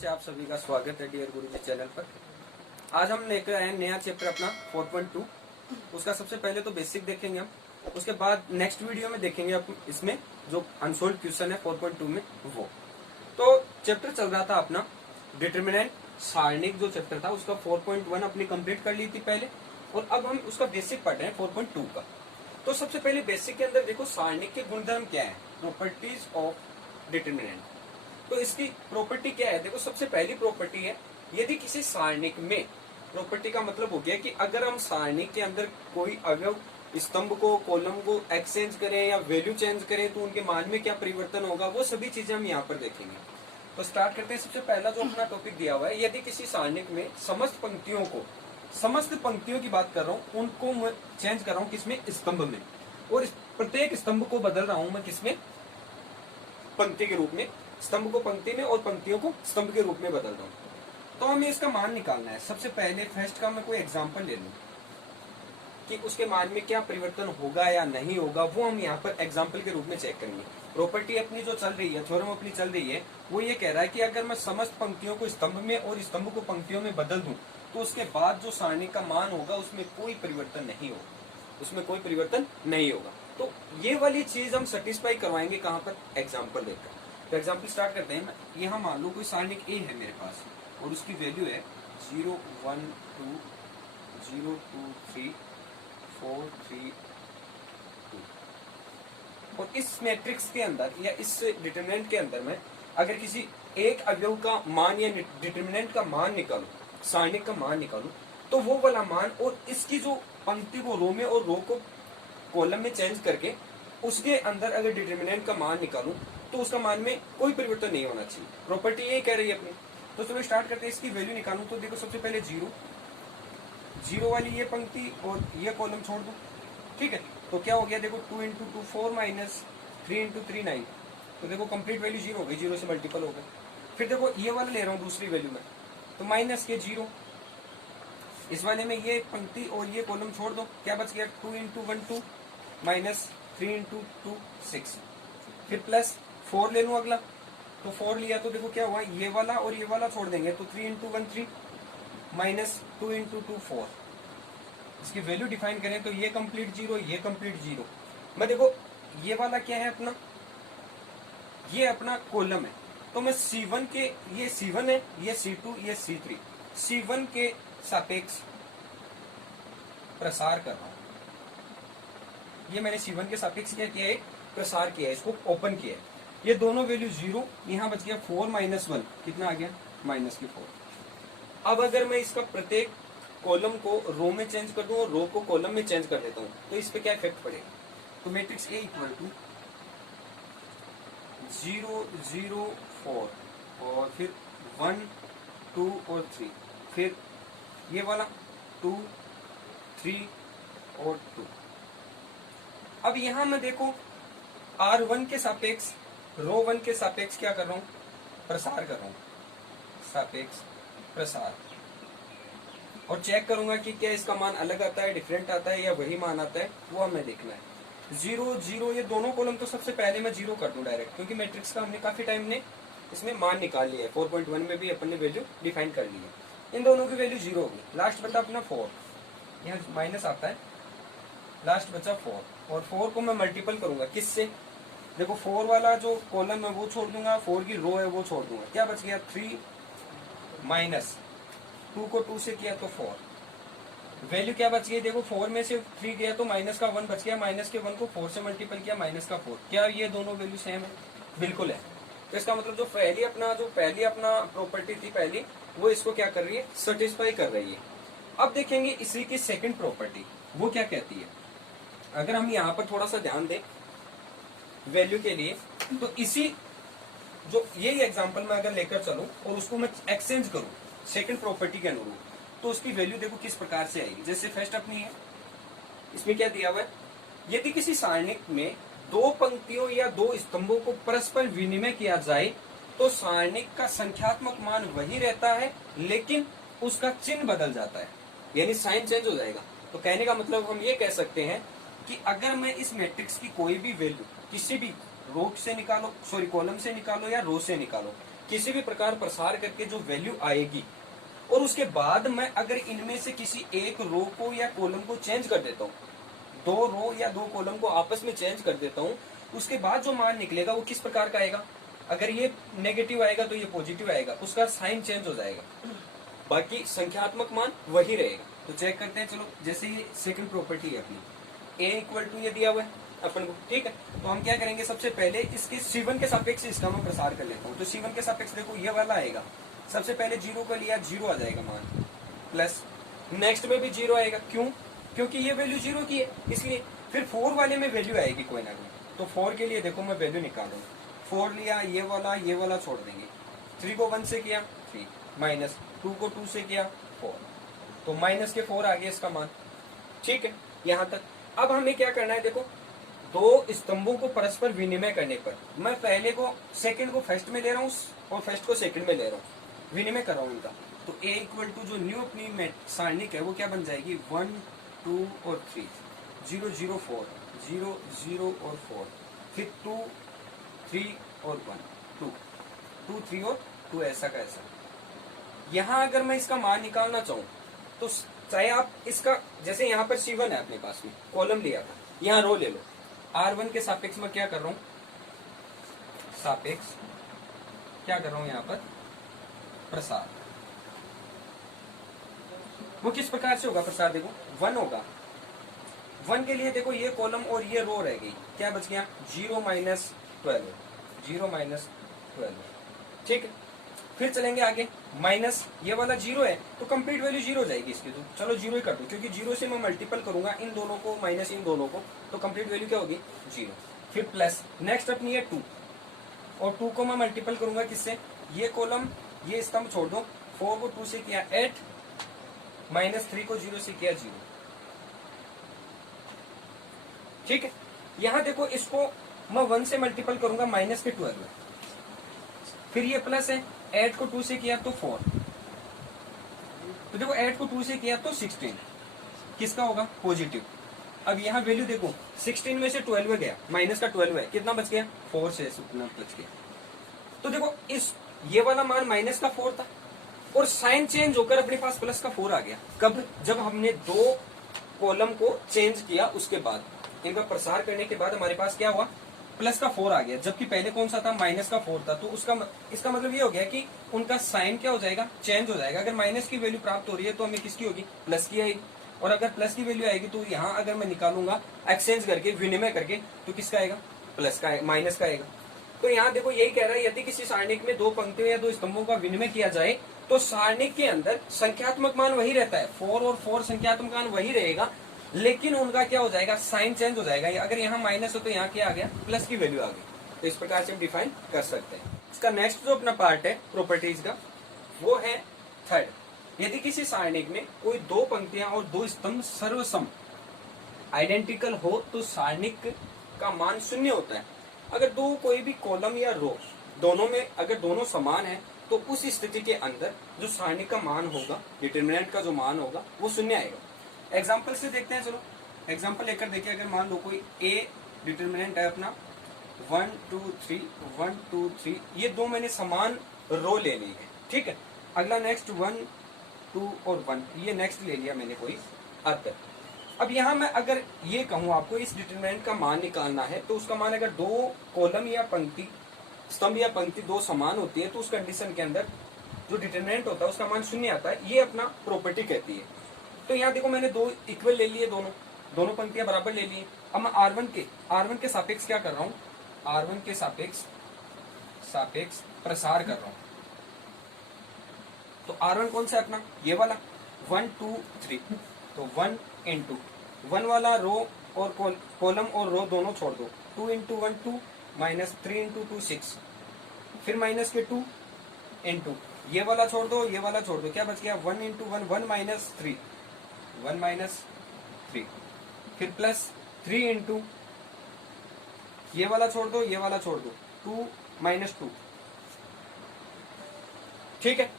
से आप सभी का स्वागत है डियर गुरुजी चैनल पर। आज हम लेकर आए नया चैप्टर अपना 4.2। उसका सबसे पहले तो बेसिक देखेंगे हम, उसके बाद नेक्स्ट वीडियो में देखेंगे आप इसमें जो अनसोल्व क्वेश्चन है 4.2 में वो। तो चैप्टर चल रहा था अपना डिटर्मिनेंट सारणिक, जो चैप्टर था उसका 4.1 अपनी कंप्लीट कर ली थी पहले, और अब हम उसका बेसिक पार्ट है 4.2 का। तो सबसे पहले बेसिक के अंदर देखो सारणिक के गुणधर्म क्या है, प्रॉपर्टीज ऑफ डिटर्मिनेंट। तो इसकी प्रॉपर्टी क्या है, देखो सबसे पहली प्रॉपर्टी है यदि किसी सारणिक में, प्रॉपर्टी का मतलब हो गया कि अगर हम सारणिक के अंदर कोई अवयव स्तंभ को कॉलम को एक्सचेंज करें या वैल्यू चेंज करें तो उनके मान में क्या परिवर्तन होगा, वो सभी चीजें हम यहाँ पर देखेंगे। तो स्टार्ट करते हैं। सबसे पहला जो अपना टॉपिक दिया हुआ है, यदि किसी सारणिक में समस्त पंक्तियों की बात कर रहा हूँ, उनको मैं चेंज कर रहा हूँ किसमें, स्तंभ में, और प्रत्येक स्तंभ को बदल रहा हूं मैं किसमें, पंक्ति के रूप में। स्तंभ को पंक्ति में और पंक्तियों को स्तंभ के रूप में बदल रहा हूं। तो हमें इसका मान निकालना है। सबसे पहले फर्स्ट का मैं कोई एग्जांपल ले लूं कि उसके मान में क्या परिवर्तन होगा या नहीं होगा, वो हम यहाँ पर एग्जांपल के रूप में चेक करेंगे। प्रॉपर्टी अपनी जो चल रही है, थ्योरम अपनी चल रही है, वो ये कह रहा है कि अगर मैं समस्त पंक्तियों को स्तंभ में और स्तंभ को पंक्तियों में बदल दूं तो उसके बाद जो सारणी का मान होगा उसमें कोई परिवर्तन नहीं होगा। तो ये वाली चीज हम सेटिस्फाई करवाएंगे कहाँ पर, एग्जाम्पल देकर। तो एग्जाम्पल स्टार्ट करते हैं। यहाँ मान लो कोई सारणिक ए है मेरे पास और उसकी वैल्यू है 0 1 2 0 2 3 4 3 2। और इस मैट्रिक्स के अंदर या इस डिटरमिनेंट के अंदर में अगर किसी एक अवयव का मान या डिटरमिनेंट का मान निकालू, सारणिक का मान निकालू, तो वो वाला मान और इसकी जो पंक्ति को रो में और रो को कॉलम में चेंज करके उसके अंदर अगर डिटरमिनेंट का मान निकालूं तो उसका मान में कोई परिवर्तन नहीं होना चाहिए। प्रॉपर्टी ये कह रही है अपनी। तो चलो स्टार्ट करते हैं। इसकी वैल्यू निकालूं तो देखो सबसे पहले 0 वाली ये पंक्ति और ये कॉलम छोड़ दूं, ठीक है। तो क्या हो गया, देखो 2 इंटू 2 4 माइनस 3 इंटू 3 9। तो देखो कंप्लीट वैल्यू 0 हो गई, 0 से मल्टीपल हो गए। फिर देखो ये वाला ले रहा हूँ दूसरी वैल्यू में, तो माइनस के 0, इस वाले में ये पंक्ति और ये कॉलम छोड़ दो, क्या बच गया 2 इंटू 1 2 माइनस 3 इंटू 2 6। फिर प्लस 4 ले लूं अगला, तो 4 लिया तो देखो क्या हुआ, ये वाला और ये वाला छोड़ देंगे तो 3 इंटू 1 3 माइनस 2 इंटू 2 4। इसकी वैल्यू डिफाइन करें तो ये कंप्लीट 0, ये कंप्लीट 0। मैं देखो ये वाला क्या है अपना, ये अपना कॉलम है, तो मैं C1 के, ये C1 है, ये C2, ये C3, C1 के सापेक्ष प्रसार कर रहा हूं। ये मैंने C1 के सापेक्ष क्या किया है, प्रसार किया है, इसको ओपन किया है। ये दोनों वैल्यू 0, यहाँ बच गया 4 माइनस 1, कितना आ गया, माइनस के 4। अब अगर मैं इसका प्रत्येक कॉलम को रो में चेंज कर दूं और रो को कॉलम में चेंज कर देता हूं तो इस पे क्या इफेक्ट पड़ेगा। तो मैट्रिक्स A इक्वल टू 0 0 4 और फिर 1 2 और 3, फिर ये वाला 2 3 और 2। अब यहां मैं देखो R1 के सापेक्ष रो 1 के सापेक्ष क्या कर रहा हूं, प्रसार कर रहा हूं, सापेक्ष प्रसार, और चेक करूंगा कि क्या इसका मान अलग आता है, डिफरेंट आता है या वही मान आता है, वो हमें देखना है। 0 0 ये दोनों कॉलम तो सबसे पहले मैं 0 कर दूं डायरेक्ट, क्योंकि मैट्रिक्स का हमने काफी टाइम ने इसमें मान निकाल लिया है। 4.1 में भी अपन ने वैल्यू डिफाइन कर ली है। इन दोनों की वैल्यू 0 होगी। लास्ट बचा अपना 4, यहाँ माइनस आता है, लास्ट बचा 4, और 4 को मैं मल्टीपल करूंगा किससे, देखो 4 वाला जो कॉलम है वो छोड़ दूंगा, 4 की रो है वो छोड़ दूंगा, क्या बच गया 3 माइनस 2 को 2 से किया तो 4, वैल्यू क्या बच गई, देखो 4 में से 3 गया तो माइनस का 1 बच गया, माइनस के 1 को 4 से मल्टीपल किया, माइनस का 4। क्या ये दोनों वैल्यू सेम है, बिल्कुल है। तो इसका मतलब जो पहली अपना प्रॉपर्टी थी पहली, वो इसको क्या कर रही है, सेटिस्फाई कर रही है। अब देखेंगे इसी की सेकंड प्रॉपर्टी, वो क्या कहती है। अगर हम यहाँ पर थोड़ा सा ध्यान दें वैल्यू के लिए, तो इसी जो यही एग्जांपल मैं अगर लेकर चलूं और उसको मैं एक्सचेंज करूं सेकंड प्रॉपर्टी के अनुरूप, तो उसकी वैल्यू देखो किस प्रकार से आएगी। जैसे फर्स्ट अपनी है, इसमें क्या दिया हुआ है, यदि किसी सारणिक में दो पंक्तियों या दो स्तंभों को परस्पर विनिमय किया जाए तो सारणिक का संख्यात्मक मान वही रहता है लेकिन उसका चिन्ह बदल जाता है, यानी साइन चेंज हो जाएगा। तो कहने का मतलब हम ये कह सकते हैं कि अगर मैं इस मैट्रिक्स की कोई भी वैल्यू किसी भी रो से निकालो, सॉरी कॉलम से निकालो या रो से निकालो, किसी भी प्रकार प्रसार करके जो वैल्यू आएगी, और उसके बाद मैं अगर इनमें से किसी एक रो को या कॉलम को चेंज कर देता हूँ, दो रो या दो कॉलम को आपस में चेंज कर देता हूँ, उसके बाद जो मान निकलेगा वो किस प्रकार का आएगा। अगर ये नेगेटिव आएगा तो ये पॉजिटिव आएगा, उसका साइन चेंज हो जाएगा, बाकी संख्यात्मक मान वही रहेगा। तो चेक करते हैं चलो। जैसे ये सेकंड प्रॉपर्टी है अपनी, ए इक्वल टू ये दिया हुआ है अपन को, ठीक है। तो हम क्या करेंगे, सबसे पहले इसके C1 के सापेक्ष इसका मैं प्रसार कर लेता हूँ। तो C1 के सापेक्ष देखो ये वाला आएगा, सबसे पहले 0 को लिया, 0 आ जाएगा मान, प्लस नेक्स्ट में भी 0 आएगा, क्यों? क्योंकि ये वैल्यू 0 की है इसलिए। फिर 4 वाले में वैल्यू आएगी कोई ना कोई, तो 4 के लिए देखो मैं वैल्यू निकालूँ। 4 लिया, ये वाला छोड़ देंगे। 3 को 1 से किया 3, माइनस 2 को 2 से किया 4, तो माइनस के 4 आ गया इसका मान, ठीक है यहाँ तक। अब हमें क्या करना है, देखो दो स्तंभों को परस्पर विनिमय करने पर मैं पहले को सेकंड को फर्स्ट में ले रहा हूँ और फर्स्ट को सेकंड में ले रहा हूँ, विनिमय कर रहा हूँ इनका। तो A इक्वल टू जो न्यू अपनी सारणिक है वो क्या बन जाएगी, 1 2 और 3, 0 0 4, 0 0 और 4, फिर 2 3 और 1, 2 2 3 और 2, ऐसा का ऐसा। यहाँ अगर मैं इसका मान निकालना चाहूँ तो चाहे आप इसका, जैसे यहाँ पर C1 है अपने पास में, कॉलम लिया था, यहाँ रो ले लो। R1 के सापेक्ष में क्या कर रहा हूँ, सापेक्ष क्या कर रहा हूँ यहाँ पर, प्रसार। वो किस प्रकार से होगा प्रसार, देखो 1 होगा। 1 के लिए देखो ये कॉलम और ये रो रह गई, क्या बच गया, 0 माइनस 12, 0 माइनस 12, ठीक है। फिर चलेंगे आगे, माइनस ये वाला 0 है तो कंप्लीट वैल्यू 0 हो जाएगी इसकी, तो चलो 0 ही कर दो, क्योंकि 0 से मैं मल्टीपल करूंगा इन दोनों को माइनस इन दोनों को, तो कंप्लीट वैल्यू क्या होगी 0। फिर प्लस, नेक्स्ट अपनी है 2, और 2 को मैं मल्टीपल करूंगा किससे, ये कॉलम ये स्तंभ छोड़ दो, 4 को 2 से किया 8, माइनस 3 को 0 से किया 0, ठीक है। यहां देखो इसको मैं 1 से मल्टीपल करूंगा, माइनस के 12, फिर ये प्लस है, 8 को 2 से किया तो 4, तो देखो 8 को 2 से किया तो 16, किसका होगा, पॉजिटिव। अब यहाँ वैल्यू देखो, 16 में से 12 गया, माइनस का 12 है, कितना बच गया, 4 से उतना बच गया। तो देखो इस ये वाला मान माइनस का 4 था, और साइन चेंज होकर अपने पास प्लस का 4 आ गया। कब, जब हमने दो कॉलम को चेंज किया, उसके बाद इनका प्रसार करने के बाद हमारे पास क्या हुआ, प्लस का 4 आ गया, जबकि पहले कौन सा था, माइनस का 4 था। तो उसका इसका मतलब ये हो गया कि उनका साइन क्या हो जाएगा, चेंज हो जाएगा। अगर माइनस की वैल्यू प्राप्त हो रही है तो हमें किसकी होगी, प्लस की आएगी, और अगर प्लस की वैल्यू आएगी तो यहाँ अगर मैं निकालूंगा एक्सचेंज करके, विनिमय करके, तो किसका आएगा, प्लस का, माइनस का आएगा। तो यहाँ देखो यही कह रहा है, यदि किसी सारणिक में दो पंक्तियों या दो स्तंभों का विनिमय किया जाए तो सारणिक के अंदर संख्यात्मक मान वही रहता है, 4 और 4 संख्यात्मक मान वही रहेगा, लेकिन उनका क्या हो जाएगा, साइन चेंज हो जाएगा। अगर यहाँ माइनस हो तो यहाँ क्या आ गया, प्लस की वैल्यू आ गई। तो इस प्रकार से हम डिफाइन कर सकते हैं। इसका नेक्स्ट जो अपना पार्ट है प्रॉपर्टीज का, वो है थर्ड। यदि किसी सारणिक में कोई दो पंक्तियां और दो स्तंभ सर्वसम आइडेंटिकल हो तो सारणिक का मान 0 होता है। अगर दो कोई भी कॉलम या रो दोनों में अगर दोनों समान है तो उस स्थिति के अंदर जो सारणिक का मान होगा, डिटरमिनेंट का जो मान होगा, वो 0 आएगा। एग्जाम्पल से देखते हैं, चलो एग्जाम्पल लेकर देखिए। अगर मान लो कोई ए डिटरमिनेंट है अपना 1 2 3 1 2 3, ये दो मैंने समान रो ले ली है, ठीक है। अगला नेक्स्ट 1 2 और 1, ये नेक्स्ट ले लिया मैंने कोई अदर। अब यहाँ मैं अगर ये कहूँ आपको इस डिटरमिनेंट का मान निकालना है, तो उसका मान अगर दो कॉलम या पंक्ति, स्तंभ या पंक्ति दो समान होती है तो उस कंडीशन के अंदर जो डिटरमिनेंट होता है उसका मान 0 आता है। ये अपना प्रॉपर्टी कहती है। तो यहाँ देखो मैंने दो इक्वल ले लिए, दोनों पंक्तियां बराबर ले ली। अब मैं R1 के सापेक्ष क्या कर रहा हूँ, R1 के सापेक्ष प्रसार कर रहा हूँ। तो R1 कौन सा है अपना, ये वाला 1 2 3, तो 1 इंटू 1 वाला रो और कॉलम और रो दोनों छोड़ दो, 2 इंटू 1 2, माइनस 3 इंटू 2 6, फिर माइनस के 2 इंटू ये वाला छोड़ दो, ये वाला छोड़ दो, क्या बच गया 1 इंटू 1 1 माइनस 3, 1 माइनस 3, फिर प्लस 3 इंटू ये वाला छोड़ दो, ये वाला छोड़ दो, 2 माइनस 2, ठीक है।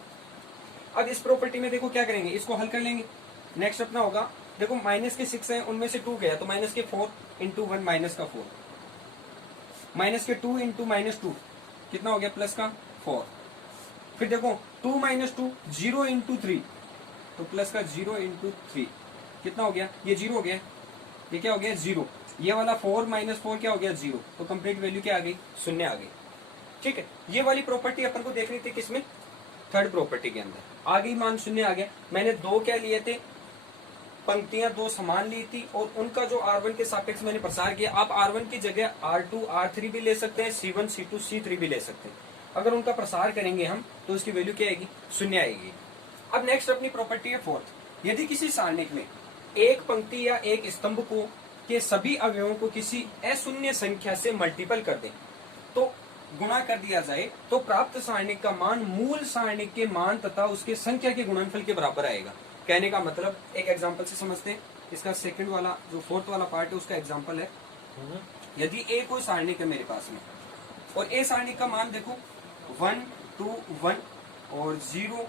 अब इस प्रॉपर्टी में देखो क्या करेंगे, इसको हल कर लेंगे। नेक्स्ट अपना होगा, देखो माइनस के 6 है, उनमें से 2 गया तो माइनस के 4 इंटू 1 माइनस का 4, माइनस के 2 इंटू माइनस 2 कितना हो गया, प्लस का 4, फिर देखो 2 माइनस 2 0 इंटू 3, तो प्लस का 0 इंटू 3 कितना हो गया, ये 0 हो गया, ये क्या हो गया 0, ये वाला 4 माइनस 4 क्या हो गया 0, तो कंप्लीट वैल्यू क्या आ गई, शून्य आ गई। ठीक है, ये वाली प्रॉपर्टी अपन को देखनी थी किसमें, थर्ड प्रॉपर्टी के अंदर। आ गई मान शून्य आ गया। मैंने दो क्या लिए थे, पंक्तियां दो समान ली थी और उनका जो R1 के सापेक्ष मैंने प्रसार किया। आप R1 की जगह R2 R3 भी ले सकते हैं, C1 C2 C3 भी ले सकते हैं। अगर उनका प्रसार करेंगे हम तो उसकी वैल्यू क्या आएगी, शून्य आएगी। अब नेक्स्ट अपनी प्रॉपर्टी है फोर्थ। यदि किसी सारणिक में एक पंक्ति या एक स्तंभ को के सभी अवयवों को किसी अशून्य संख्या से मल्टीपल कर दें, तो गुणा कर दिया जाए, तो प्राप्त सारणिक का मान मूल सारणिक के मान तथा उसके संख्या के गुणनफल के बराबर आएगा। कहने का मतलब एक एग्जांपल से समझते हैं। इसका सेकंड वाला जो फोर्थ वाला पार्ट है उसका एग्जांपल है, यदि ए कोई सारणिक है मेरे पास में और ए सारणिक का मान देखो 1 2 1 और 0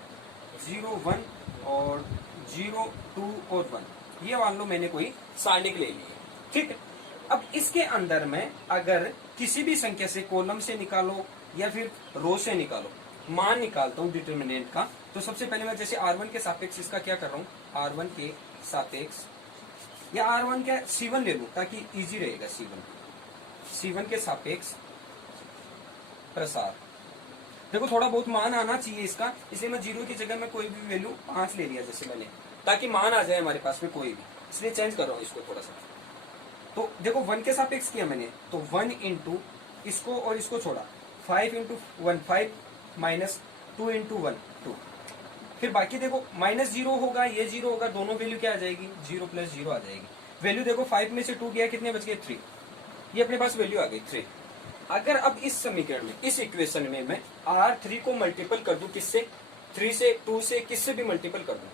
0 1 और 0 2 और 1, ये मान लो मैंने कोई सारणिक ले ली है। ठीक है, अब इसके अंदर में अगर किसी भी संख्या से कॉलम से निकालो या फिर रो से निकालो, मान निकालता हूं डिटरमिनेंट का, तो सबसे पहले मैं जैसे R1 के सापेक्ष इसका क्या कर रहा हूं, R1 के सापेक्ष या R1 का C1 ले लूं ताकि इजी रहेगा। C1 के सापेक्ष प्रसार, देखो थोड़ा बहुत मान आना चाहिए इसका, इसलिए मैं 0 की जगह में कोई भी वैल्यू 5 ले लिया जैसे मैंने, ताकि मान आ जाए हमारे पास में कोई भी, इसलिए चेंज कर रहा हूं इसको थोड़ा सा। तो देखो 1 के सापेक्ष किया मैंने, तो 1 इंटू इसको और इसको छोड़ा, 5 इंटू 1 5 माइनस 2 इंटू 1 2, फिर बाकी देखो माइनस 0 होगा, ये 0 होगा, दोनों वैल्यू क्या आ जाएगी, 0 प्लस 0 आ जाएगी। वैल्यू देखो 5 में से 2 गया, कितने बच गए 3, ये अपने पास वैल्यू आ गई 3। अगर अब इस समीकरण में, इस इक्वेशन में मैं R3 को मल्टीपल कर दूं किससे, 3 से 2 से किससे भी मल्टीपल कर दूं,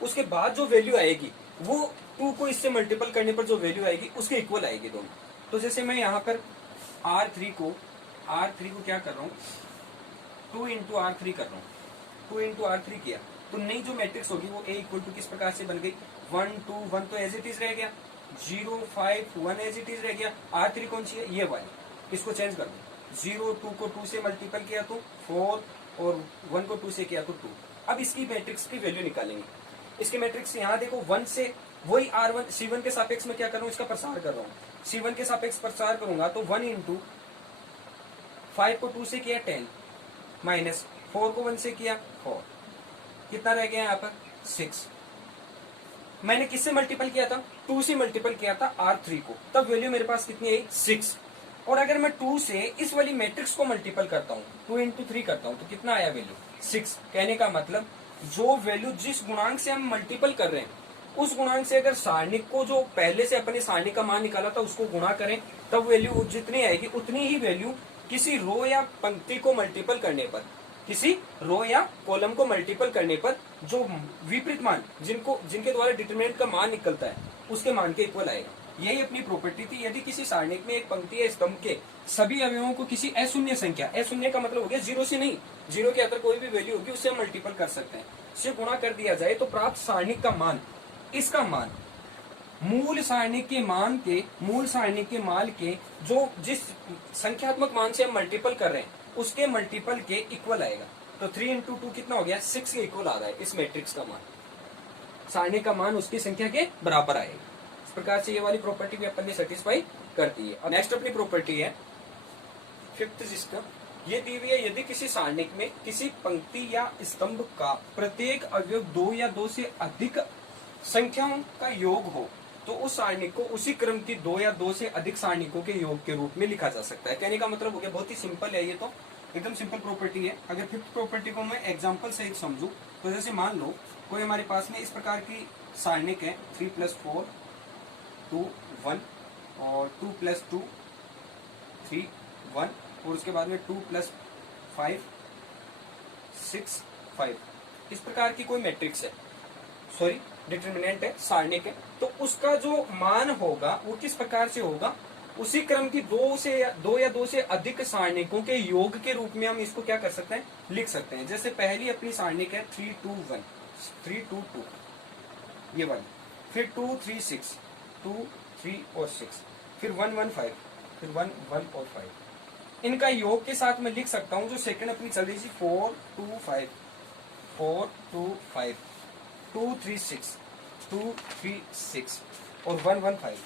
उसके बाद जो वैल्यू आएगी वो 2 को इससे मल्टीपल करने पर जो वैल्यू आएगी उसके इक्वल आएगी दोनों। तो जैसे मैं यहाँ पर R3 को क्या कर रहा हूँ, 2 इंटू R3 कर रहा हूँ, 2 इंटू R3 किया, तो नई जो मैट्रिक्स होगी वो A इक्वल टू किस प्रकार से बन गई, 1 2 1 तो एज इट इज रह गया, 0 5 1 एज इट इज रह गया। R3 कौन सी है, ये वाली, इसको चेंज कर दो, 0 2 को 2 से मल्टीपल किया तो 4 और 1 को 2 से किया तो 2। अब इसकी मैट्रिक्स की वैल्यू निकालेंगे। इसकी मैट्रिक्स यहाँ देखो 1 से वही R1 C1 के सापेक्ष में क्या कर रहा हूँ, इसका प्रसार कर रहा हूँ, C1 के सापेक्ष प्रसार करूंगा तो 1 इंटू 5 को 2 से किया 10 माइनस 4 को 1 से किया 4, कितना रह गया यहाँ पर 6। मैंने किससे मल्टीपल किया था, 2 से मल्टीपल किया था R3 को, तब वैल्यू मेरे पास कितनी आई 6। और अगर मैं 2 से इस वाली मैट्रिक्स को मल्टीपल करता हूँ, 2 इंटू 3 करता हूँ, तो कितना आया वैल्यू 6। कहने का मतलब जो वैल्यू जिस गुणांक से हम मल्टीपल कर रहे हैं उस गुणांक से अगर सारणिक को जो पहले से अपने सारणिक का मान निकाला था उसको गुणा करें, तब वैल्यू जितनी आएगी उतनी ही वैल्यू किसी रो या पंक्ति को मल्टीपल करने पर, किसी रो या कॉलम को मल्टीपल करने पर जो विपरीत मान जिनके द्वारा डिटरमिनेंट का मान निकलता है उसके मान के इक्वल आएगा। यही अपनी प्रॉपर्टी थी। यदि किसी सारणिक में एक पंक्ति या स्तंभ के सभी अवयवों को किसी अशून्य संख्या, अशून्य का मतलब हो गया 0 से नहीं, 0 के अंदर कोई भी वैल्यू होगी उससे मल्टीपल कर सकते हैं, उससे गुणा कर दिया जाए तो प्राप्त सारणिक का मान, इसका मान मूल सारणिक के मान के जो जिस संख्यात्मक मान से हम मल्टीपल कर रहे हैं उसके मल्टीपल के इक्वल आएगा। तो 3 इंटू 2 कितना हो गया, 6 के इक्वल आ रहा है इस मैट्रिक्स का मान, सारणिक का मान उसकी संख्या के बराबर आएगा। इस प्रकार से ये वाली प्रॉपर्टी भी अपन ने सेटिस्फाई कर दी है। और नेक्स्ट अपनी प्रॉपर्टी है फिफ्थ, जिसका ये दी हुई है, यदि किसी सारणिक में किसी पंक्ति या स्तंभ का प्रत्येक अवयव 2 या 2 से अधिक संख्याओं का योग हो तो उस सारणिक को उसी क्रम की 2 या 2 से अधिक सारणिकों के योग के रूप में लिखा जा सकता है। कहने का मतलब हो गया, बहुत ही सिंपल है, ये तो एकदम सिंपल प्रॉपर्टी है। अगर फिफ्थ प्रॉपर्टी को मैं एग्जांपल सहित समझूं तो जैसे मान लो कोई हमारे पास में इस प्रकार की सारणिक है, 3 + 4 2 1 और 2 + 2 3 1 और उसके बाद में 2 + 5 6 5, इस प्रकार की कोई मैट्रिक्स है, सॉरी डिटरमिनेंट है, सारणिक है, तो उसका जो मान होगा वो किस प्रकार से होगा, उसी क्रम की 2 या 2 से अधिक सारणिकों के योग के रूप में हम इसको क्या कर सकते हैं, लिख सकते हैं। जैसे पहली अपनी सारणिक है 3 2 1 3 2 2, ये वाली, फिर 2 3 6 2 3 और 6, फिर 1 1 5, फिर 1 1 और 5, इनका योग के साथ मैं लिख सकता हूं, जो सेकंड अपनी चल रही थी 4 2 5 4 2 5 2 3 6 2 3 6 और 1 1 5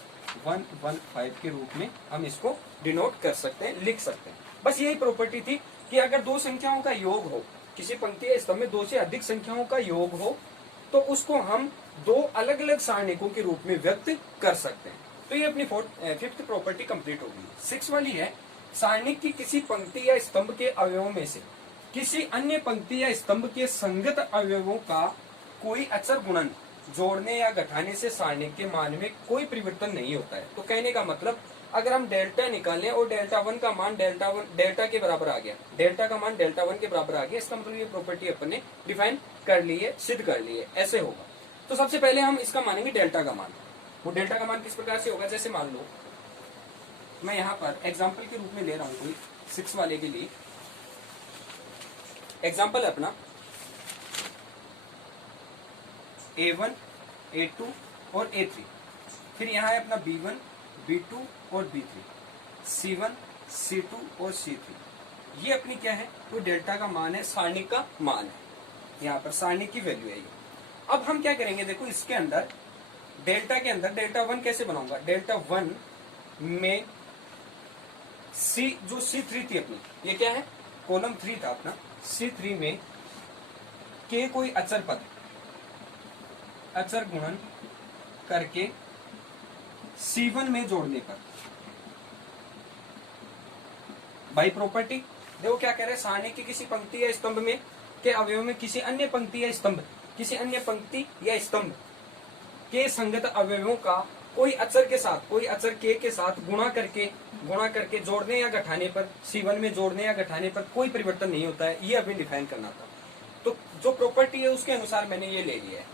1 1 5 के रूप में हम इसको डिनोट कर सकते हैं, लिख सकते हैं। बस यही प्रॉपर्टी थी कि अगर दो संख्याओं का योग हो, किसी पंक्ति या स्तंभ में दो से अधिक संख्याओं का योग हो, तो उसको हम दो अलग अलग सारणिकों के रूप में व्यक्त कर सकते हैं। तो ये अपनी फिफ्थ प्रॉपर्टी कंप्लीट होगी। 6 वाली है, सारणिक की किसी पंक्ति या स्तंभ के अवयवों में से किसी अन्य पंक्ति या स्तंभ के संगत अवयवों का कोई अचर गुणन जोड़ने या घटाने से सारणिक के मान में कोई परिवर्तन नहीं होता है। तो कहने का मतलब, अगर हम डेल्टा निकालें और डेल्टा 1 का मान डेल्टा के बराबर आ गया, डेल्टा का मान डेल्टा 1 के बराबर आ गया, इसका मतलब ये प्रॉपर्टी अपन ने डिफाइन कर ली है, सिद्ध कर ली है। ऐसे होगा। तो सबसे पहले हम इसका मानेंगे डेल्टा का मान। वो डेल्टा का मान किस प्रकार से होगा, जैसे मान लो मैं यहाँ पर एग्जाम्पल के रूप में ले रहा हूँ कोई 6 वाले के लिए एग्जाम्पल है अपना A1 A2 और A3, फिर यहाँ है अपना B1 B2 और B3, C1 C2 और C3। ये अपनी क्या है, तो डेल्टा का मान है, सारणिक का मान है, यहाँ पर सारणिक की वैल्यू है ये। अब हम क्या करेंगे, देखो इसके अंदर डेल्टा के अंदर डेल्टा 1 कैसे बनाऊंगा, डेल्टा 1 में C जो C3 थी अपनी, ये क्या है, कॉलम 3 था अपना, C3 में K कोई अचर पद, अचर गुणन करके C1 में जोड़ने पर बाई प्रॉपर्टी। देखो क्या कह रहे हैं, सारणी की किसी पंक्ति या स्तंभ में के अवयव में किसी अन्य पंक्ति या स्तंभ, किसी अन्य पंक्ति या स्तंभ के संगत अवयवों का कोई अचर के साथ, कोई अचर के साथ गुणा करके जोड़ने या घटाने पर, C1 में जोड़ने या घटाने पर कोई परिवर्तन नहीं होता है। ये अभी डिफाइन करना था। तो जो प्रॉपर्टी है उसके अनुसार मैंने ये ले लिया है।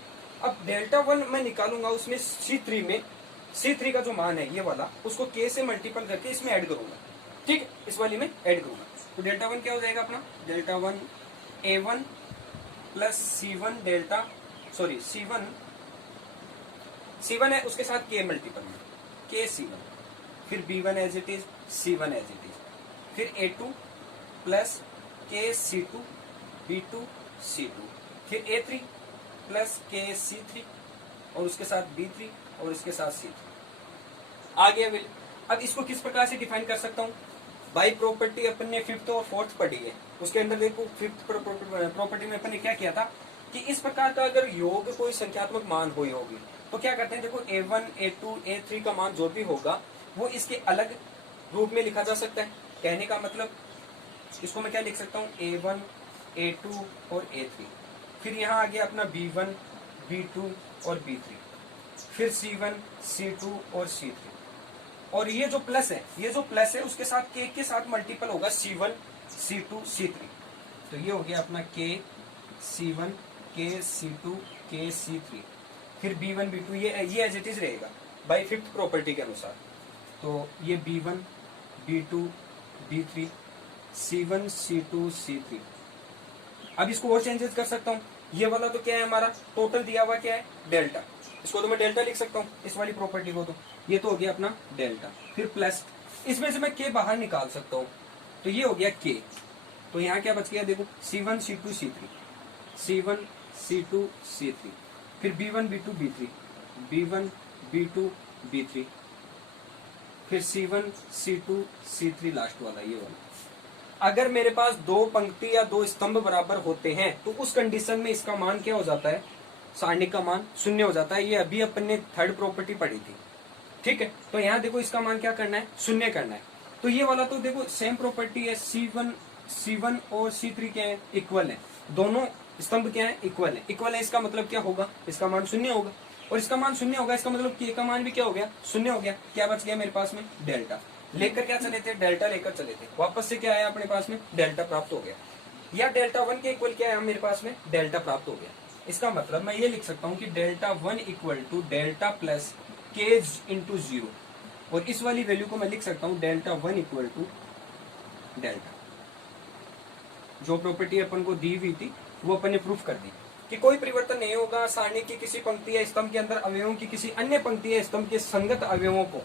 अब डेल्टा 1 मैं निकालूंगा, उसमें C3 का जो मान है ये वाला, उसको K से मल्टीपल करके इसमें ऐड करूंगा। ठीक है, इस वाली में ऐड करूंगा। तो डेल्टा 1 क्या हो जाएगा अपना, delta 1 A1 plus C1 delta, sorry C1 है, उसके साथ K मल्टीपल में K C1, फिर B1 as it is, C1 as it is, फिर A2 plus K C2 B2 C2, फिर A3 प्लस K C3 और उसके साथ B3 और इसके साथ C3 आ गया। अब इसको किस प्रकार से डिफाइन कर सकता हूँ, बाई प्रॉपर्टी अपन ने फिफ्थ और फोर्थ पढ़ी है, उसके अंदर देखो फिफ्थ प्रॉपर्टी में अपन ने क्या किया था कि इस प्रकार का अगर योग कोई संख्यात्मक मान हुई होगी तो क्या करते हैं, देखो A1 A2 A3 का मान जो भी होगा वो इसके अलग रूप में लिखा जा सकता है। कहने का मतलब इसको मैं क्या लिख सकता हूँ, A1 A2 और A3, फिर यहाँ आ गया अपना B1 B2 और B3, फिर C1 C2 और C3, और ये जो प्लस है उसके साथ K के साथ मल्टीपल होगा C1 C2 C3। तो ये हो गया अपना K C1 K C2 K C3, फिर B1 B2 ये एज इट इज रहेगा बाई फिफ्थ प्रॉपर्टी के अनुसार। तो ये B1 B2 B3 C1 C2 C3। अब इसको और चेंजेस कर सकता हूँ। ये वाला तो क्या है हमारा, टोटल दिया हुआ क्या है, डेल्टा, इसको तो मैं डेल्टा लिख सकता हूँ, इस वाली प्रॉपर्टी को। तो ये तो हो गया अपना डेल्टा, फिर प्लस, इसमें से मैं K बाहर निकाल सकता हूँ, तो ये हो गया K। तो यहाँ क्या बच गया, देखो C1 C2 C3, C1 C2 C3, फिर B1 B2 B3, B1 B2 B3, फिर C1 C2 C3 लास्ट वाला ये वाला। अगर मेरे पास दो पंक्ति या दो स्तंभ बराबर होते हैं तो उस कंडीशन में इसका मान क्या हो जाता है, सारणिक का मान शून्य हो जाता है। ये अभी अपन ने थर्ड प्रॉपर्टी पढ़ी थी। ठीक है, तो यहाँ देखो इसका मान क्या करना है, शून्य करना है। तो ये वाला तो देखो सेम प्रॉपर्टी है, C1 और C3 क्या है, इक्वल है, दोनों स्तंभ क्या है, इक्वल है। इसका मतलब क्या होगा, इसका मान शून्य होगा, और इसका मान शून्य होगा, इसका मतलब K का मान भी क्या हो गया, शून्य हो गया। क्या बच गया मेरे पास में, डेल्टा लेकर क्या चले थे, डेल्टा लेकर चले थे, वापस से क्या आया अपने पास में, डेल्टा प्राप्त हो गया। या डेल्टा 1 के इक्वल क्या है मेरे पास में, डेल्टा प्राप्त हो गया। इसका मतलब मैं ये लिख सकता हूँ कि delta 1 equal to delta plus K into 0, और इस वाली वैल्यू को मैं लिख सकता हूँ डेल्टा 1 इक्वल टू डेल्टा। जो प्रॉपर्टी अपन को दी हुई थी वो अपन ने प्रूफ कर दी कि कोई परिवर्तन नहीं होगा सारणी की किसी पंक्ति या स्तंभ के अंदर अवयवों की किसी अन्य पंक्ति या स्तंभ के संगत अवयवों को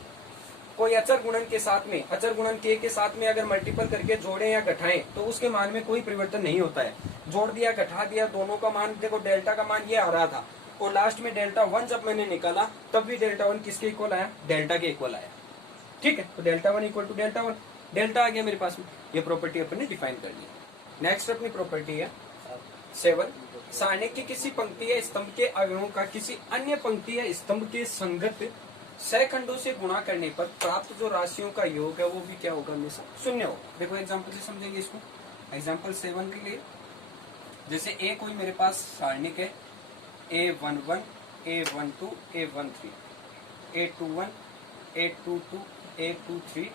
कोई अचर गुणन के साथ में, अचर गुणन के साथ में अगर मल्टीपल करके जोड़े या घटाएं तो उसके मान में कोई परिवर्तन नहीं होता है। जोड़ दिया, घटा दिया, दोनों का मान देखो, डेल्टा का मान ये आ रहा था और लास्ट में डेल्टा 1 जब मैंने निकाला तब भी डेल्टा 1 किसके इक्वल आया, डेल्टा के इक्वल आया। ठीक है, तो delta 1 equal to delta 1, delta आ गया मेरे पास में। ये प्रॉपर्टी अपन ने डिफाइन कर ली। नेक्स्ट अपनी प्रॉपर्टी है 7, सारणिक की किसी पंक्ति या स्तंभ के अवयवों का किसी अन्य पंक्ति या स्तंभ के संगत सहखंडों से गुणा करने पर प्राप्त जो राशियों का योग है वो भी क्या होगा, हमेशा शून्य होगा। देखो एग्जांपल से समझेंगे इसको। एग्जांपल 7 के लिए, जैसे ए कोई मेरे पास सारणिक है, A11, A12, A13, A21, A22, A23,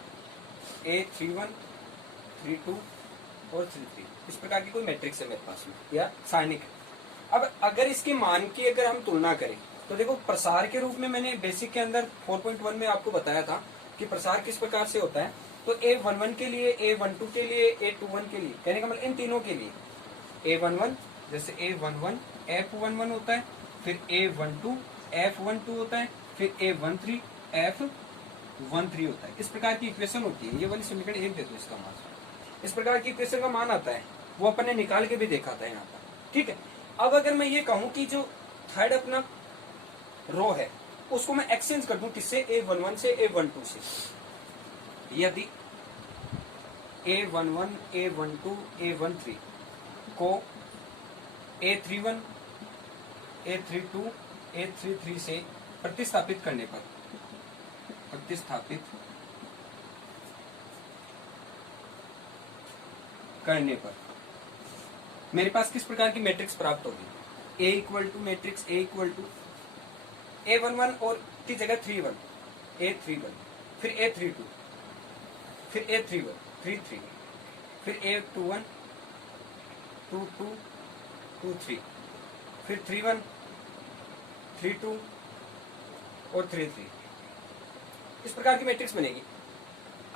A31, 32 और 33, इस प्रकार की कोई मैट्रिक्स है मेरे पास में या सारणिक है। अब अगर इसके मान की अगर हम तुलना करें तो देखो, प्रसार के रूप में मैंने बेसिक के अंदर 4.1 में आपको बताया था कि प्रसार किस प्रकार से होता है। तो A11 के लिए, A12 के लिए, A21 के लिए, कहने का मतलब इन तीनों के लिए A11, जैसे A11 F11 होता है, फिर A12 F12 होता है, फिर A13 F13 होता है। इस प्रकार की इक्वेशन होती है। ये वाली समीकरण 1 दे दो, इसका मान इस प्रकार की इक्वेशन का मान आता है, वो अपन ने निकाल के भी देखा था यहाँ पर। ठीक है, अब अगर मैं ये कहूँ कि जो थर्ड अपना रो है उसको मैं एक्सचेंज कर दूं किससे, A11 से A12 से। यदि A11, A12, A13 को A31, A32, A33 से प्रतिस्थापित करने पर, मेरे पास किस प्रकार की मैट्रिक्स प्राप्त होगी। A equal to matrix A equal to A11 और की जगह 31, A31, फिर A32, फिर A31, 33, फिर A21, 22, 23, फिर 31, 32 और 33, इस प्रकार की मैट्रिक्स बनेगी।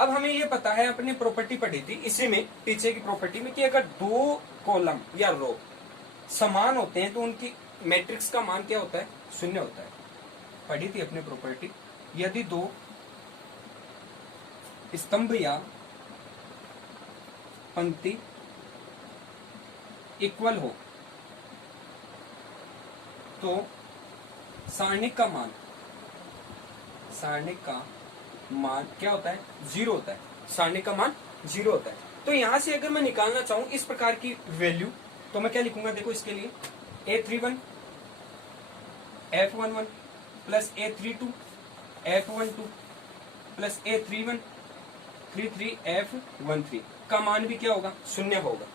अब हमें ये पता है, अपनी प्रॉपर्टी पढ़ी थी इसी में, पीछे की प्रॉपर्टी में, कि अगर दो कॉलम या रो समान होते हैं तो उनकी मैट्रिक्स का मान क्या होता है, शून्य होता है। पढ़ी थी अपनी प्रॉपर्टी। यदि दो स्तंभ या पंक्ति इक्वल हो तो सारणिक का मान क्या होता है, 0 होता है। सारणिक का मान 0 होता है। तो यहां से अगर मैं निकालना चाहूं इस प्रकार की वैल्यू, तो मैं क्या लिखूंगा, देखो इसके लिए A31 F11 plus A32 F12 plus A31 33 F13 का मान भी क्या होगा, शून्य होगा।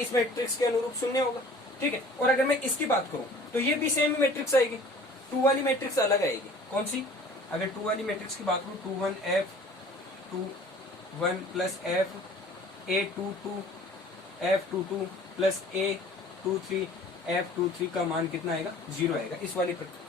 इस मैट्रिक्स के अनुरूप शून्य होगा। ठीक है, और अगर मैं इसकी बात करूं तो ये भी सेम मैट्रिक्स आएगी। 2 वाली मैट्रिक्स अलग आएगी। कौन सी, अगर 2 वाली मैट्रिक्स की बात करूं, 21 F21 plus F A22 F22 plus A23 F23 का मान कितना आएगा, 0 आएगा।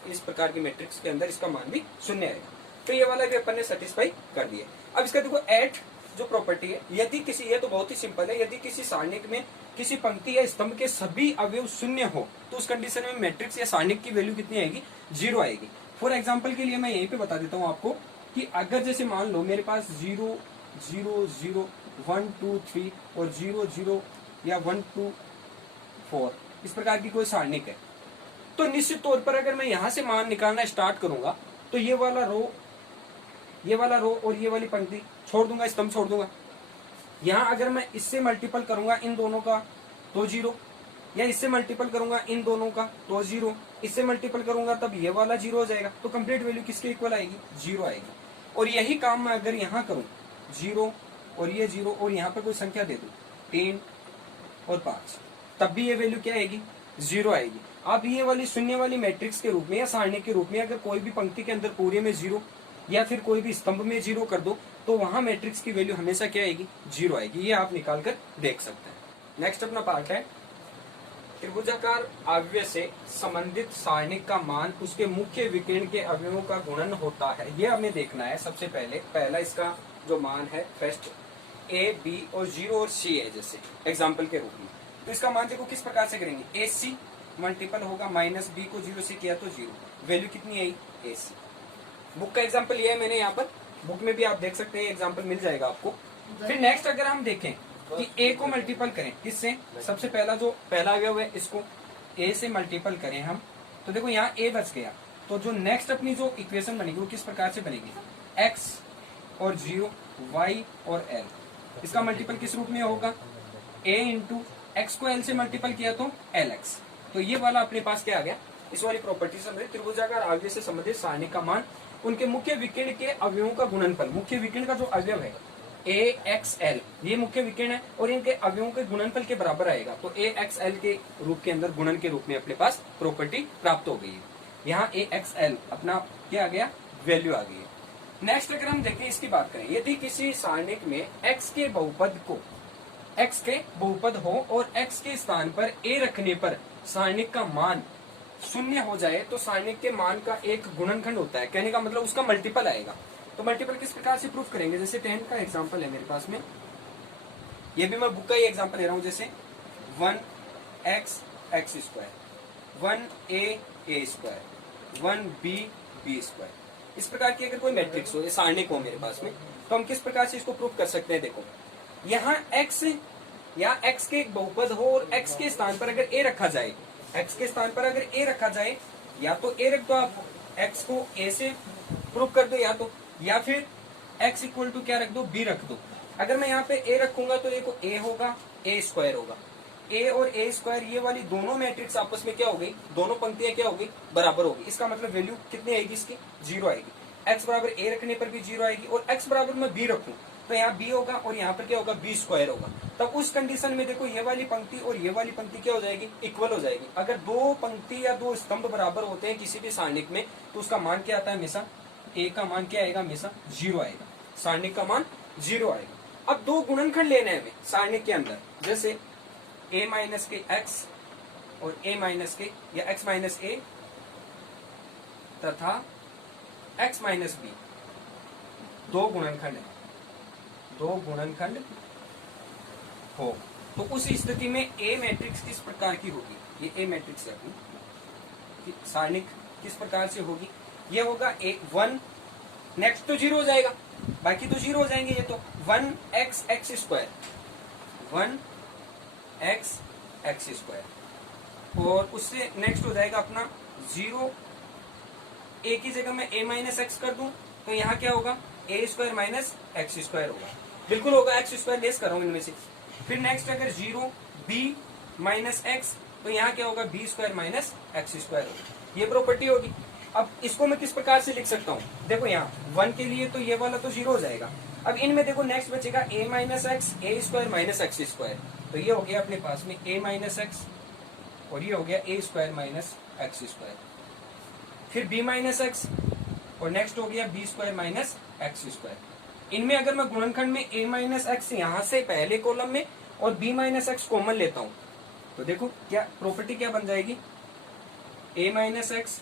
इस प्रकार की मैट्रिक्स के अंदर इसका मान भी शून्य आएगा। तो ये वाला भी अपन ने सेटिस्फाई कर दिया। अब इसका देखो एट जो प्रॉपर्टी है, यदि किसी, ये तो बहुत ही सिंपल है, यदि किसी सारणिक में किसी पंक्ति या स्तंभ के सभी अवयव शून्य हो तो उस कंडीशन में मैट्रिक्स या सारणिक की वैल्यू कितनी आएगी, 0 आएगी। फॉर एग्जाम्पल के लिए मैं यहीं पे बता देता हूँ आपको कि अगर जैसे मान लो मेरे पास 0 0 0 1 2 3 और 0 0 या 1 2 4 इस प्रकार की कोई सारणिक है, तो निश्चित तौर पर अगर मैं यहां से मान निकालना स्टार्ट करूंगा तो ये वाला रो और ये वाली पंक्ति छोड़ दूंगा, स्तंभ छोड़ दूंगा। यहाँ अगर मैं इससे मल्टीपल करूंगा इन दोनों का तो 0, या इससे मल्टीपल करूंगा इन दोनों का तो 0, इससे मल्टीपल करूंगा तब ये वाला 0 हो जाएगा। तो कंप्लीट वैल्यू किसके इक्वल आएगी, 0 आएगी। और यही काम मैं अगर यहाँ करूं, 0 और ये 0 और यहाँ पर कोई संख्या दे दूं 3 और 5, तब भी ये वैल्यू क्या आएगी, 0 आएगी। अब ये वाली शून्य वाली मैट्रिक्स के रूप में या सारणिक के रूप में अगर कोई भी पंक्ति के अंदर पूरे में 0 या फिर कोई भी स्तंभ में 0 कर दो तो वहां मैट्रिक्स की वैल्यू हमेशा क्या आएगी, 0 आएगी। ये आप निकाल कर देख सकते हैं। नेक्स्ट अपना पार्ट है त्रिभुजाकार अवयव से संबंधित सारणिक का मान उसके मुख्य विकर्ण के अवयवों का गुणन होता है। ये हमें देखना है। सबसे पहला इसका जो मान है फर्स्ट A, B और 0 और C है, जैसे एग्जाम्पल के रूप में। तो इसका मान देखो किस प्रकार से करेंगे, AC मल्टीपल होगा माइनस B को 0 से किया तो 0, वैल्यू कितनी आई AC। बुक का एग्जाम्पल लिया है मैंने यहाँ पर बुक में भी आप देख सकते हैं, एग्जाम्पल मिल जाएगा आपको। फिर नेक्स्ट अगर हम देखें कि ए को मल्टीपल करें किससे, सबसे पहला जो पहला अवयव है इसको ए से मल्टीपल करें हम, तो देखो यहाँ ए बच गया। तो जो नेक्स्ट अपनी जो इक्वेशन बनेगी वो किस प्रकार से बनेगी, एक्स और 0 वाई और एल, इसका मल्टीपल किस रूप में होगा, ए इंटू एक्स को एल से मल्टीपल किया तो एल एक्स। तो ये वाला अपने पास क्या आ गया, इस वाली प्रॉपर्टी से संबंधित त्रिभुजाकार आव्य से संबंधित सारणी का मान उनके मुख्य विकिरण के अवयवों का गुणनफल, मुख्य विकिरण का जो अवयव है ए एक्स एल, ये मुख्य विकिरण है और इनके अवयवों के गुणनफल के बराबर आएगा। तो ए एक्स एल के रूप के अंदर गुणन के रूप में अपने पास प्रॉपर्टी प्राप्त हो गई है। यहाँ ए एक्स एल अपना क्या आ गया, वैल्यू आ गई है। नेक्स्ट अगर हम देखें इसकी बात करें, यदि किसी सारणिक में x के बहुपद को x के बहुपद हो और x के स्थान पर a रखने पर सारणिक का मान शून्य हो जाए तो सारणिक के मान का एक गुणनखंड होता है, कहने का मतलब उसका मल्टीपल आएगा। तो मल्टीपल किस प्रकार से प्रूफ करेंगे, जैसे 10 का एग्जांपल है मेरे पास में, ये भी मैं बुक का ही एग्जांपल ले रहा हूं, जैसे 1x x square, 1a a square, 1b b square, इस प्रकार की अगर कोई मैट्रिक्स हो, ये सारणिक हो मेरे पास में, तो हम किस प्रकार से इसको प्रूफ कर सकते हैं। देखो यहाँ x या x के एक बहुपद हो और x के स्थान पर अगर a रखा जाए, x के स्थान पर अगर a रखा जाए, या तो a रख दो आप, x को a से प्रूफ कर दो, या फिर x इक्वल टू क्या रख दो, b रख दो। अगर मैं यहाँ पे a रखूंगा तो देखो a होगा a स्क्वायर होगा, a और a स्क्वायर ये वाली दोनों मैट्रिक्स आपस में क्या हो गई, दोनों पंक्तियां क्या हो गई, बराबर होगी। इसका मतलब वैल्यू कितनी आएगी इसकी, 0 आएगी। x बराबर a रखने पर भी 0 आएगी और x बराबर मैं b रखूं तो यहाँ b होगा और यहाँ पर क्या होगा, b स्क्वायर होगा। तब उस कंडीशन में देखो ये वाली पंक्ति और ये वाली पंक्ति क्या हो जाएगी, इक्वल हो जाएगी। अगर दो पंक्ति या दो स्तंभ बराबर होते हैं किसी भी सारणिक में तो उसका मान क्या आता है, हमेशा a का मान क्या आएगा, हमेशा 0 आएगा, सारणिक का मान 0 आएगा। अब दो गुणनखंड लेने हैं हमें सारणिक के अंदर, जैसे a माइनस के x और a माइनस के या x माइनस a तथा x माइनस b, दो गुणनखंड है, दो गुणनखंड हो तो उस स्थिति में a मैट्रिक्स किस प्रकार की होगी, ये a मैट्रिक्स है अपनी, सारणिक किस प्रकार से होगी, ये होगा a1, नेक्स्ट तो 0 हो जाएगा, बाकी तो 0 हो जाएंगे, ये तो 1x x square, 1x x square, और उससे नेक्स्ट हो जाएगा अपना 0, a की जगह मैं a माइनस एक्स कर दूं तो यहाँ क्या होगा, a square minus x square होगा, बिल्कुल होगा, एक्स स्क्वायर लेस कर रहा हूं इनमें से। फिर नेक्स्ट अगर 0 b माइनस एक्स तो यहाँ क्या होगा, b square minus x square होगा, ये प्रॉपर्टी होगी। अब इसको मैं किस प्रकार से लिख सकता हूँ, देखो यहाँ 1 के लिए तो ये वाला तो 0 हो जाएगा। अब इनमें देखो नेक्स्ट बचेगा a minus x, a square minus x square, तो ये हो गया अपने पास में a माइनस एक्स और ये हो गया a square minus x square. फिर b माइनस एक्स और नेक्स्ट हो गया b square minus x square. इनमें अगर मैं गुणनखंड में a माइनस एक्स यहाँ से पहले कॉलम में और b माइनस एक्स कॉमन लेता हूँ तो देखो क्या प्रॉपर्टी क्या बन जाएगी, a माइनस एक्स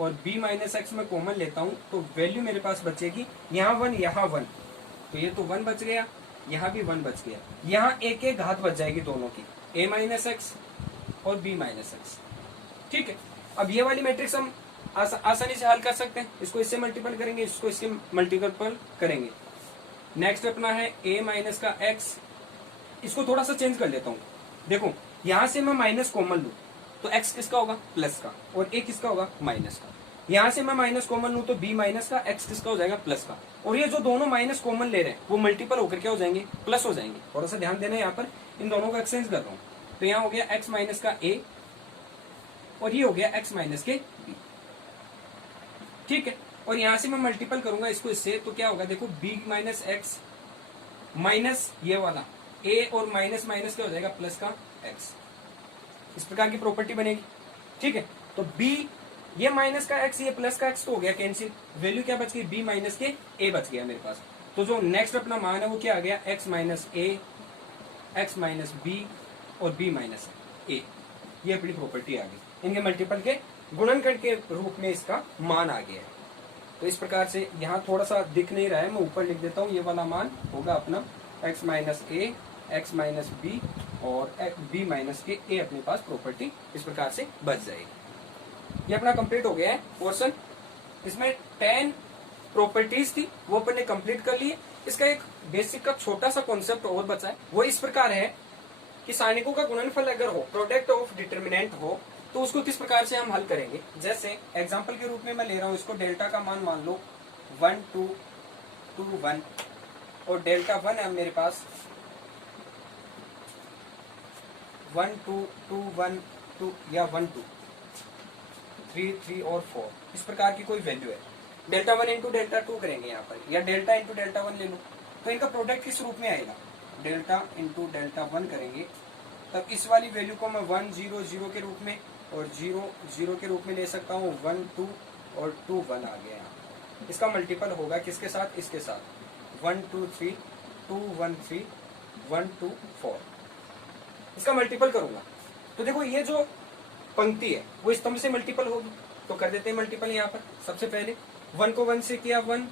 और b माइनस एक्स में कॉमन लेता हूँ तो वैल्यू मेरे पास बचेगी, यहाँ 1 यहाँ 1, तो ये तो 1 बच गया, यहाँ भी 1 बच गया, यहाँ एक एक घात बच जाएगी दोनों की, a माइनस एक्स और b माइनस एक्स। ठीक है, अब ये वाली मैट्रिक्स हम आसानी से हल कर सकते हैं, इसको इससे मल्टीपल करेंगे, इसको इसके मल्टीपल करेंगे। नेक्स्ट अपना है a माइनस का x, इसको थोड़ा सा चेंज कर लेता हूँ, देखो यहाँ से मैं माइनस कॉमन लूँ तो x किसका होगा, प्लस का, और a किसका होगा, माइनस का। यहाँ से मैं माइनस कॉमन लूँ तो b माइनस का, x किसका हो जाएगा, प्लस का, और ये जो दोनों माइनस कॉमन ले रहे हैं वो मल्टीपल होकर क्या हो जाएंगे, प्लस हो जाएंगे। थोड़ा सा ध्यान देना, यहाँ पर इन दोनों का एक्सचेंज कर रहा हूँ, तो यहाँ हो गया x माइनस का a और ये हो गया x माइनस के b। ठीक है, और यहाँ से मैं मल्टीपल करूंगा इसको इससे तो क्या होगा, देखो b माइनस एक्स माइनस ये वाला a और माइनस माइनस क्या हो जाएगा, प्लस का x, इस प्रकार की प्रॉपर्टी बनेगी। ठीक है, तो b ये माइनस का x ये प्लस का x तो हो गया कैंसिल, वैल्यू क्या बच गई, b माइनस के a बच गया मेरे पास। तो जो नेक्स्ट अपना मान है वो क्या आ गया, x minus a, x minus b और b माइनस a, ये अपनी प्रॉपर्टी आ गई, इनके मल्टीपल के गुणनखंड के रूप में इसका मान आ गया है। तो इस प्रकार से यहाँ थोड़ा सा दिख नहीं रहा है, मैं ऊपर लिख देता हूँ, ये वाला मान होगा अपना x minus a, x minus b और b माइनस के a, अपने पास प्रॉपर्टी इस प्रकार से बच जाएगी। ये अपना कंप्लीट हो गया है पोर्शन। इसमें 10 प्रॉपर्टीज थी वो अपन ने कंप्लीट कर ली है। इसका एक बेसिक का छोटा सा कॉन्सेप्ट और बचा है, वो इस प्रकार है कि सारणिकों का गुणनफल अगर हो, प्रोडक्ट ऑफ डिटर्मिनेंट हो, तो उसको किस प्रकार से हम हल करेंगे। जैसे एग्जांपल के रूप में मैं ले रहा हूं इसको, डेल्टा का मान मान लो 1 2 2 1 और डेल्टा 1 है मेरे पास 1 2 2 1 2 या 1 2 3 3 और 4 इस प्रकार की कोई वैल्यू है। डेल्टा 1 इंटू डेल्टा 2 करेंगे यहाँ पर, या डेल्टा इंटू डेल्टा 1 ले लो, तो इनका प्रोडक्ट किस रूप में आएगा, डेल्टा इंटू डेल्टा 1 करेंगे, तब इस वाली वैल्यू को मैं 1 0 0 के रूप में और 0 0 के रूप में ले सकता हूँ। 1 2 और 2 1 आ गया यहाँ। इसका मल्टीपल होगा किसके साथ, इसके साथ 1 2 3 2 1 3 1 2 4। इसका मल्टीपल करूंगा तो देखो ये जो पंक्ति है वो स्तंभ से मल्टीपल होगी, तो कर देते हैं मल्टीपल। यहाँ पर सबसे पहले 1 को 1 से किया 1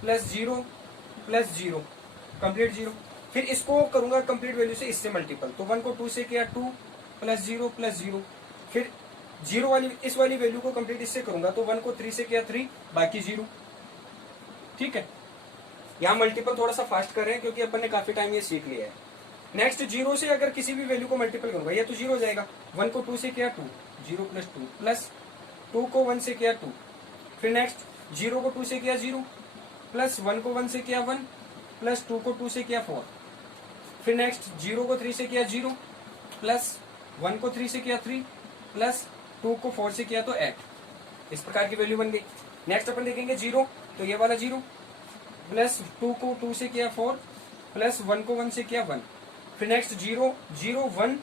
प्लस 0 कंप्लीट 0, फिर इसको करूंगा कंप्लीट वैल्यू से इससे मल्टीपल, तो 1 को 2 से किया 2 प्लस 0 फिर 0 वाली इस वाली वैल्यू को कंप्लीट इससे करूंगा, तो 1 को 3 से किया 3 बाकी 0। ठीक है, यहाँ मल्टीपल थोड़ा सा फास्ट कर रहे हैं क्योंकि अपन ने काफी टाइम ये सीख लिया है। नेक्स्ट 0 से अगर किसी भी वैल्यू को मल्टीपल करूंगा ये तो 0 हो जाएगा। 1 को 2 से किया 2 0 प्लस 2 प्लस 2 को 1 से किया 2, फिर नेक्स्ट 0 को 2 से किया 0 प्लस 1 को 1 से किया 1 प्लस 2 को 2 से किया 4, फिर नेक्स्ट 0 को 3 से किया 0 प्लस 1 को 3 से किया 3 प्लस 2 को 4 से किया तो 8। इस प्रकार की वैल्यू बन गई। नेक्स्ट अपन देखेंगे 0, तो ये वाला 0 प्लस 2 को 2 से किया 4 प्लस 1 को 1 से किया 1, फिर नेक्स्ट 0 0 1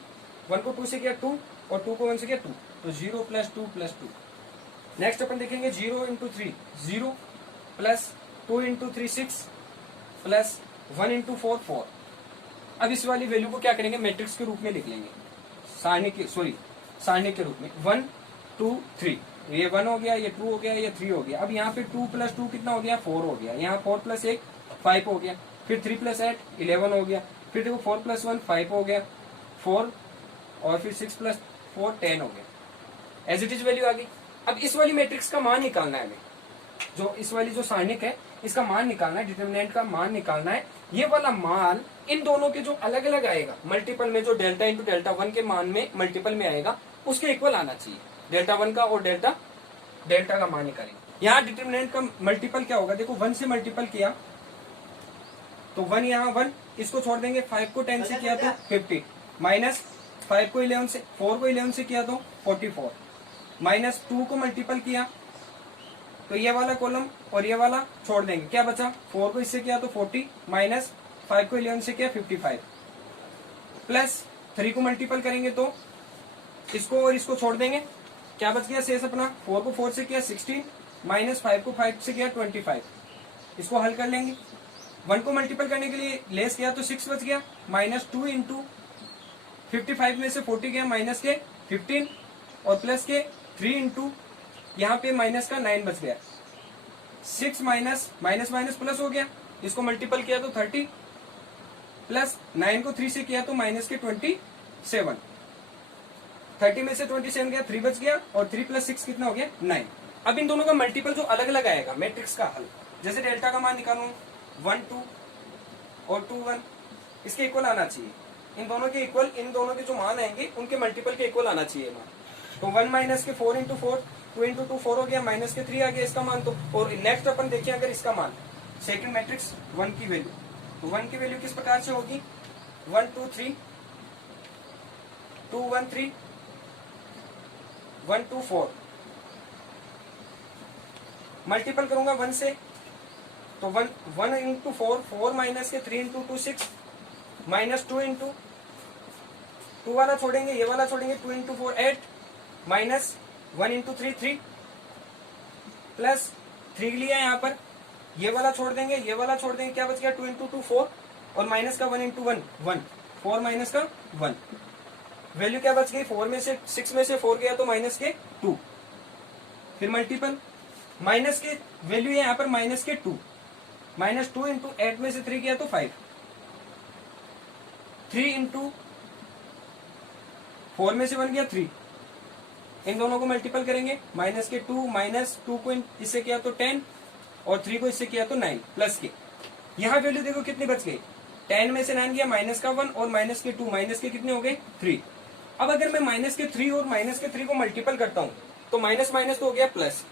1 को 2 से किया 2 और 2 को 1 से किया 2, तो 0 प्लस 2 प्लस 2। नेक्स्ट अपन देखेंगे 0 into 3 0 plus 2 into 3 6 plus 1 into 4 4। अब इस वाली वैल्यू को क्या करेंगे, मैट्रिक्स के रूप में लिख लेंगे, सारणी के रूप में 1 2 3, ये 1 हो गया, ये 2 हो गया, ये 3 हो गया। अब यहाँ पे 2 प्लस 2 कितना हो गया, 4 हो गया, यहाँ 4 प्लस 1 5 हो गया, फिर 3 प्लस 8 11 हो गया, फिर देखो 4 प्लस 1 5 हो गया 4, और फिर 6 प्लस 4 10 हो गया। एज इट इज वैल्यू आ गई। अब इस वाली मैट्रिक्स का मान निकालना है हमें, जो इस वाली जो सारणिक है इसका मान निकालना है, डिटर्मिनेंट का मान निकालना है। ये वाला मान इन दोनों के जो अलग अलग आएगा मल्टीपल में, जो डेल्टा इंटू डेल्टा 1 के मान में मल्टीपल में आएगा उसके इक्वल आना चाहिए, डेल्टा 1 का और डेल्टा का मान निकालेंगे। यहाँ डिटर्मिनेंट का मल्टीपल क्या होगा, देखो 1 से मल्टीपल किया तो 1 यहाँ 1, इसको छोड़ देंगे, 5 को 10 से किया तो 50, माइनस 5 को 11 से 4 को 11 से किया तो 44, माइनस 2 को मल्टीपल किया तो ये वाला कॉलम और ये वाला छोड़ देंगे, क्या बचा, 4 को इससे किया तो 40, माइनस 5 को 11 से किया 55, प्लस 3 को मल्टीपल करेंगे तो इसको और इसको छोड़ देंगे, क्या बच गया शेष अपना, 4 को 4 से किया 16, माइनस 5 को 5 से किया 25। इसको हल कर लेंगे। 1 को मल्टीपल करने के लिए लेस किया तो 6 बच गया, माइनस 2 इंटू 55 में से 40 गया माइनस के 15 और प्लस के 3 इंटू यहाँ पे माइनस का 9 बच गया, 6 माइनस माइनस माइनस प्लस हो गया, इसको मल्टीपल किया तो 30 प्लस 9 को 3 से किया तो माइनस के 27, 30 में से 27 गया 3 बच गया और 3 प्लस 6 कितना हो गया 9। अब इन दोनों का मल्टीपल जो अलग अलग आएगा मैट्रिक्स का हल, जैसे डेल्टा का मान निकालू 1 2 और 2 1, इसके इक्वल आना चाहिए, इन दोनों के इक्वल, इन दोनों के जो मान आएंगे उनके मल्टीपल के इक्वल आना चाहिए मान। तो 1 माइनस के 4 इंटू 4 2 इंटू 2 4 हो गया, माइनस के 3 आ गया इसका मान। तो और नेक्स्ट अपन देखिए अगर इसका मान सेकंड मैट्रिक्स 1 की वैल्यू, तो 1 की वैल्यू किस प्रकार से होगी, 1 2 3 2 1 3 1 2 4, मल्टीपल करूंगा 1 से तो 1 इंटू 4 4 माइनस के 3 इंटू 2 6, माइनस 2 इंटू 2 वाला छोड़ेंगे, ये वाला छोड़ेंगे, 2 इंटू 4 8, माइनस 1 इंटू 3 3 प्लस 3 लिया यहाँ पर, ये वाला छोड़ देंगे, ये वाला छोड़ देंगे, क्या बच गया 2 इंटू 2 4 और माइनस का 1 इंटू 1 1, 4 माइनस का 1, वैल्यू क्या बच गई, 4 में से 6 में से 4 गया तो माइनस के 2, फिर मल्टीपल माइनस के वैल्यू है यहाँ पर माइनस के 2, माइनस 2 इंटू 8 में से 3 गया तो 5, 3 इंटू 4 में से 1 गया 3, इन दोनों को मल्टीपल करेंगे, माइनस के 2 माइनस 2 को इससे किया तो 10 और 3 को इससे किया तो 9 प्लस के। यहाँ वैल्यू देखो कितनी बच गई, 10 में से 9 गया, माइनस का 1 और माइनस के 2, माइनस के कितने हो गए 3। अब अगर मैं माइनस के 3 और माइनस के 3 को मल्टीपल करता हूँ तो माइनस माइनस तो हो गया प्लस,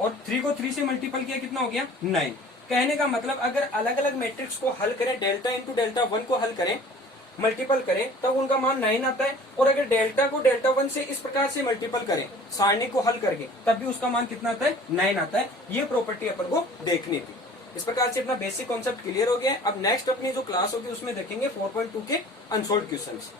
और 3 को 3 से मल्टीपल किया कितना हो गया 9। कहने का मतलब अगर अलग अलग मैट्रिक्स को हल करें, डेल्टा इंटू डेल्टा 1 को हल करें, मल्टीपल करें, तब उनका मान 9 आता है। और अगर डेल्टा को डेल्टा 1 से इस प्रकार से मल्टीपल करें सारणी को हल करके, तब भी उसका मान कितना आता है 9 आता है। ये प्रॉपर्टी अपन को देखनी थी। इस प्रकार से अपना बेसिक कॉन्सेप्ट क्लियर हो गया है। अब नेक्स्ट अपनी जो क्लास होगी उसमें देखेंगे 4.2 के अनसोल्व्ड क्वेश्चंस।